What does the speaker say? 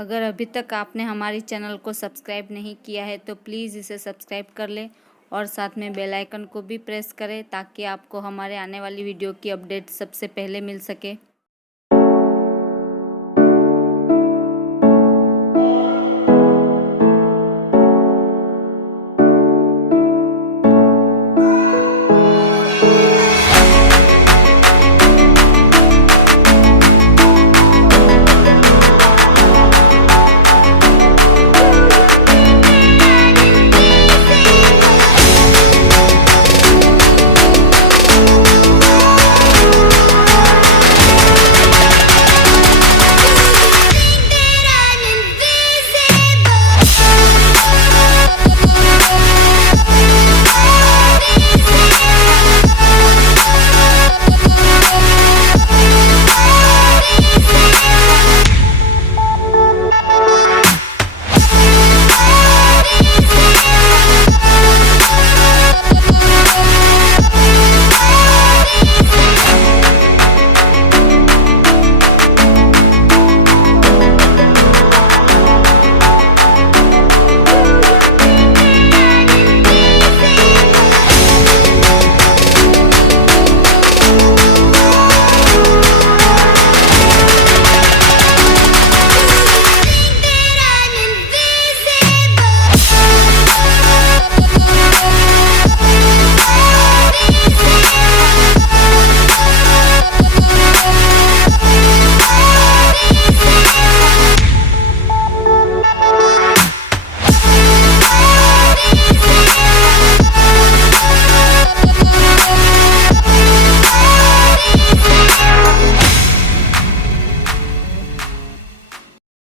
अगर अभी तक आपने हमारी चैनल को सब्सक्राइब नहीं किया है तो प्लीज़ इसे सब्सक्राइब कर लें और साथ में बेल आइकन को भी प्रेस करें ताकि आपको हमारे आने वाली वीडियो की अपडेट सबसे पहले मिल सके।